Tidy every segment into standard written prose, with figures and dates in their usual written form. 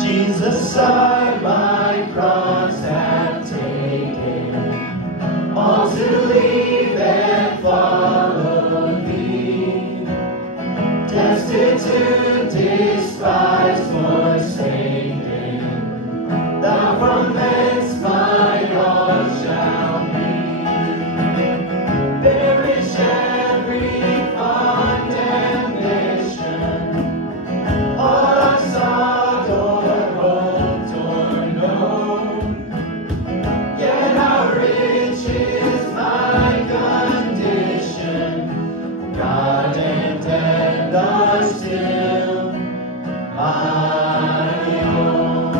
Jesus, I my cross have taken, all to leave and follow thee, destined to despise, forsaken, thou from thence mine all shall be. Perish every fond ambition, all I sought or hoped or known, yet how rich is my condition, God and death are still my own.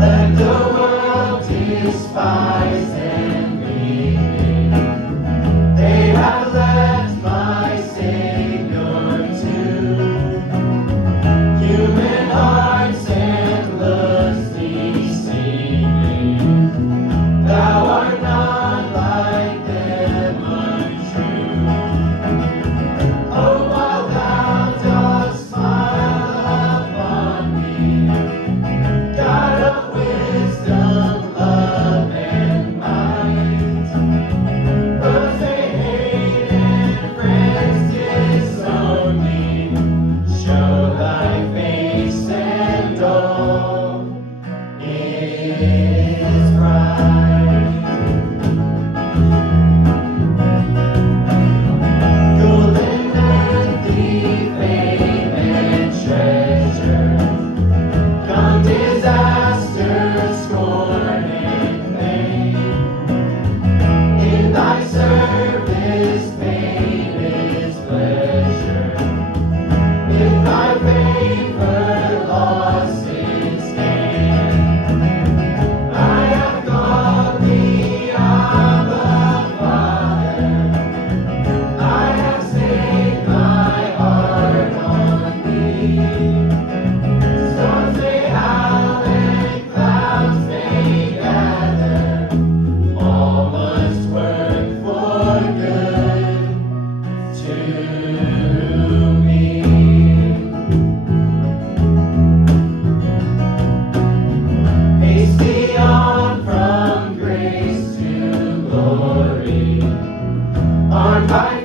Let the world despise and leave me, they have left my Savior too. Human hearts endlessly seeking, thou art not like them untrue. Oh, while thou dost smile upon me, God of wisdom, love, and might, foes they hate and friends disown me, show thy face and all is bright. Golden earthly fame and treasure, come disaster, scorn, and pain. In thy service pain is pleasure, in thy favor loss is gain. I have called thee Abba, Father, I have stayed my heart on thee. Storms may howl and clouds may gather, all must work for good to me. Haste thee on from grace to glory, armed by